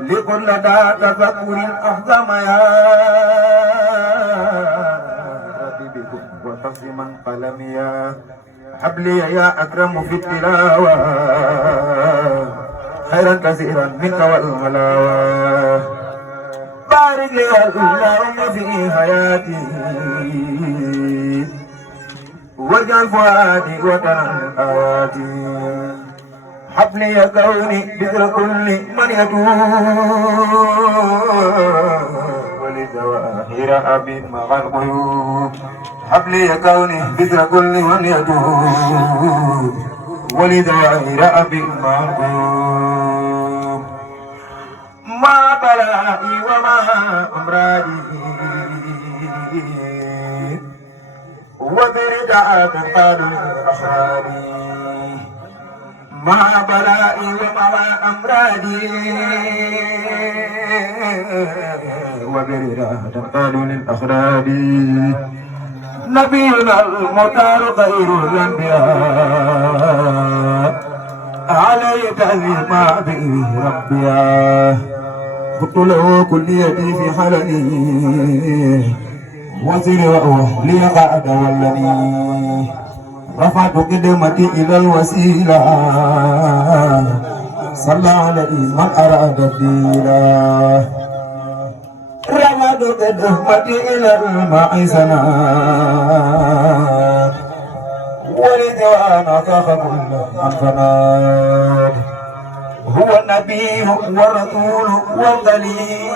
لكل لدى تذكر أحزم يا ربي بكم وتصما قلميا حبلي يا أكرم في التلاوة خيرا كثيرا منك والهلاوة بارك لي اللهم في حياتي واجعل فؤادي وطنا آواتي حبلي كوني بذر كل من يتوب ولجواهر أبي مع الغيوب حبلي كوني بذر كل من يتوب ولجواهر أبي مع الغيوب ما بلائي وما أمراضي وبرداء تنقاد من أخرادي ما بلائي وما أمراضي وبرداء تنقاد من أخرادي نبينا المختار خير الأنبياء علي تأذيما به ربيا خط له كليتي في حلقي وزري وأهلي قعد ولني رفعت قدمتي إلى الوسيلة صلى عليه من أراد الديلا رفعت قدمتي إلى المعيسنا ولدوانا كاف كل من فناد هو النبي والرسول والدليل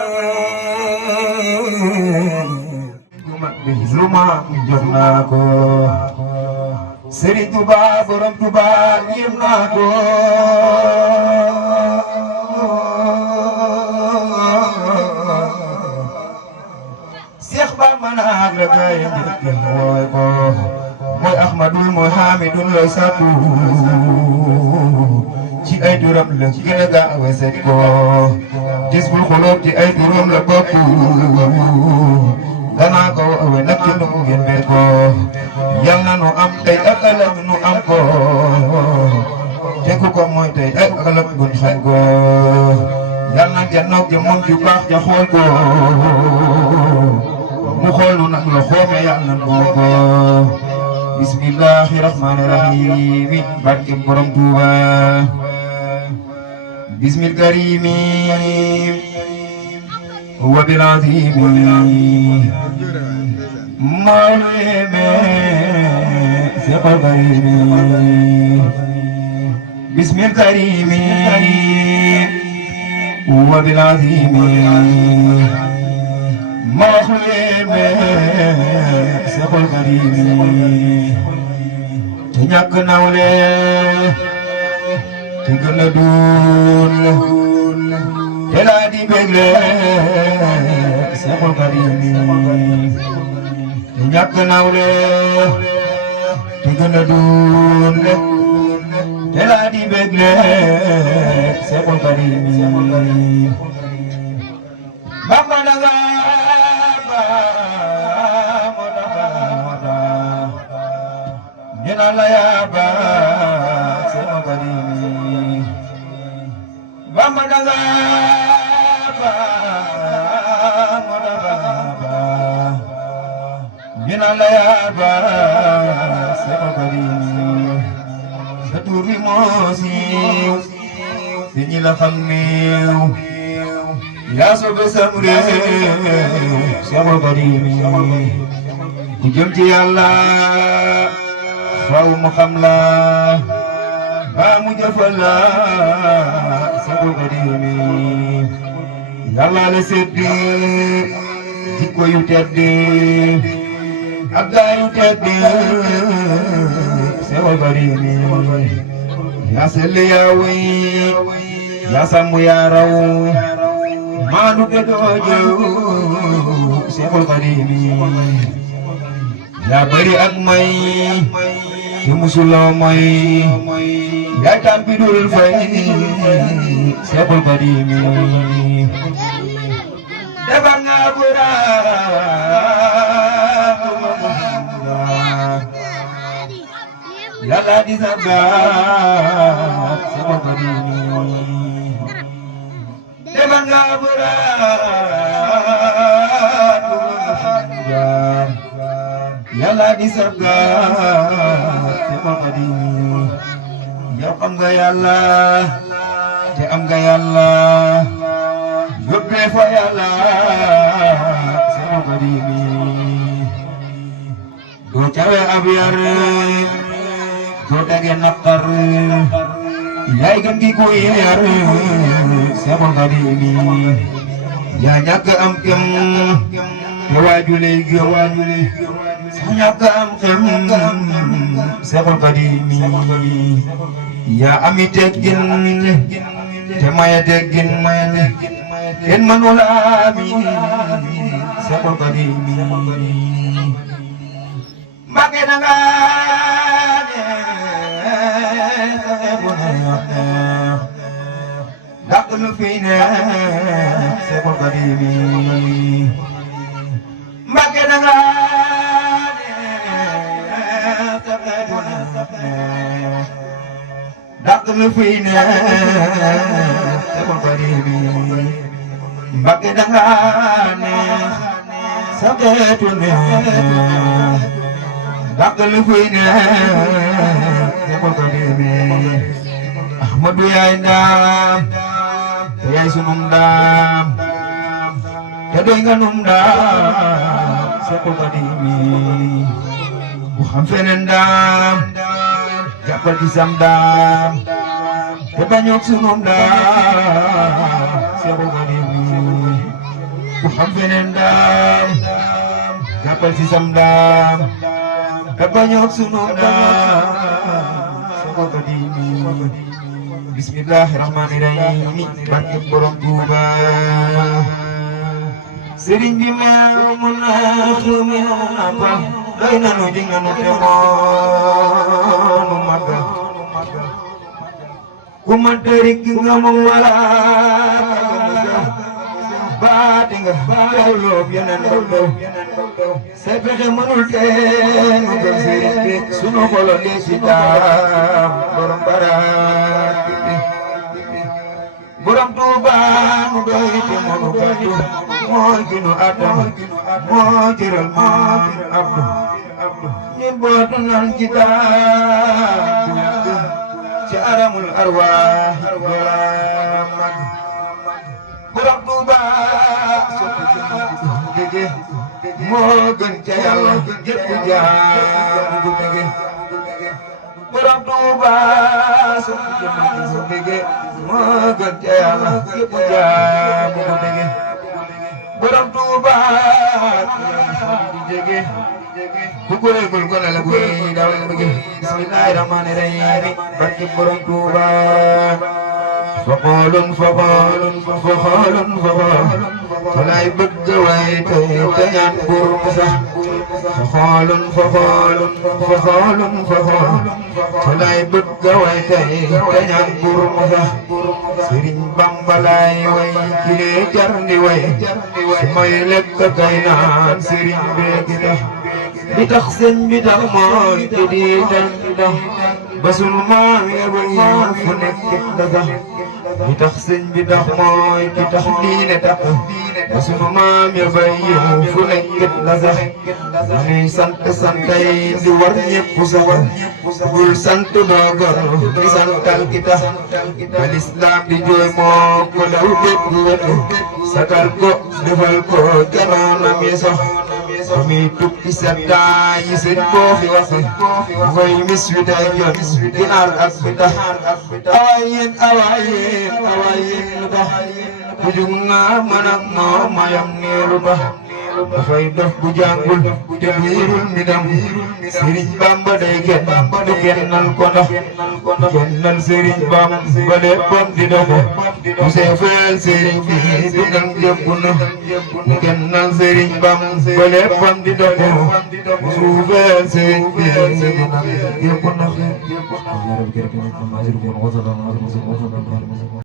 بالزما جرناكو سري توبا برم توبا يمناكو شيخ بامنا لك يجيك mooy Ahmadul mooy Hamidul lay sàkku ci ay turam la gën a gaaw a set ko gis bul xoloob ci ay turam la bokk danaa ko awe nag ci nu ngeen mel ko yal na nu am tey ak ëllëg nu am ko te ku ko mooy tey ak ëllëg gun xañ ko yal na jannoog ji moom ju baax ja xool ko mu xool nu nag la xoome yal na nu ko Bismillahirrahmanirrahim barke borom Tuuba bismil karimi wa bil azimi mawlime seqal karimi bismil karimi wa bil azimi mawlime seqal karimi te ñàkk nawle te gën a duul te laa di bégle Seexul Karim te ñàkk nawle te gën a duul te laa di bégle Seexul Karim Bamba danga la ya ba Seexul Karim Bamba danga ba la ya ba Seexul Karim sa tur bi moo siiw te ñi la xam néew yaa sobe sam réew Seexul Karim ku jëm ci Yàlla faw mu xam la ba mu jëfal la Seexul Karim Yàlla la seddi jikko yu tedd ak gaa yu tedd Seexul Karim yaa sell yaa wéy yaa sàmm yaa raw maanu te doo jëw Seexul Karim yaa bari ak may te musuloo mooy yaa tàmpi dul fay Seexul Karim defar nga Yàlla di sabaat Seexul Karim defar nga yàlla di sabgaat te ma xadimi yow am nga yàlla te am nga yàlla yóbbee fa yàlla sama xadimi doo cawe ab yar doo dage naqar yaay gën gi kuy yar sama xadimi yaa ñàkk am kem te waajule gëm ñàkk am kem Seexul Xadiimi yaa ami teggin te maye teggin kenn mënul ami Seexul Xadiimi Mbàkke danga neex bu neex dàq lu fi neex Seexul Xadiimi Mbàkke danga dàq lu fi neex Seexul Xadiimi Mbàkke danga neex sa xeetu neex dàq lu fi neex Seexul Xadiimi Ahmadu yaay ndaam te yaay sunum ndaam te doy nga num ndaam Seexul Xadiimi bu xam feneen ndaam jàppal ci sam ndaam te bañook sunum ndaam Seexul Xadiimi bu xam feneen ndaam jàppal ci sam ndaam te bañook sunum ndaam Seexul Xadiimi bismillahi rahmani rahim barke borom Tuuba sëriñ bi meew mu neex mi nu nampal doy nanu ji nga nu te moonu magal ku ma tërik nga mu malaaka baati nga loob yeneen dow say pexe mënul teen mu gëm sëriñ bi sunu xolo di si daam borom baraat bi borom Tuuba mu doy te mënu gàddu mooy ki nu atam moo jëral moom abdu ñun bootu nan ci daam ci aramul arwaax mag borom Tuuba soppi dege moo gën ca yàlla jëpp jaam bu dege borom Tuuba soppi dege moo gën ca yàlla jëpp jaam bu dege borom Tuuba di jege ku ko yëgul ko la buy dawal bëgg bismillahi rahmani rahim barke borom Tuuba faqaalun falay bëgg way tey te ñaan buur mu sax faqaalun falay bëgg way tey te ñaan buur mu sax Sëriñ Bamba lay way kile jar ndi way su may lekk kay naan sëriñ bee gi tax li tax sëñ bi tax mooy te di tax ba sunu maam ya ba ñëw fu nekk la tax li tax sëñ bi tax mooy ki tax diine tax ba sunu maam ya ba ñëw fu nekk la sax dañuy sant santay di war ñëpp sax bul sant doo gor di santal ki tax ba lislaam di jooy moo ko daw bépp wetu sagal ko defal ko janoonam yi sax ba muy tukki seddaay yi sëñ boo fi wax mooy mis wi day jot ginaar ak bi tax awaay yéen lu tax ku jug naa man ak moom mayam nii lu tax dafay dof bu jàngul te biirul mi dem Sëriñ Bamba day genn du gennal ko ndax gennal Sëriñ Bamba ba léppam di doxo mu seefeel Sëriñ bi du nang jëbbu na gennal Sëriñ Bamba ba léppam di doxo mu suufeel Sëriñ bi du nang jëbbu na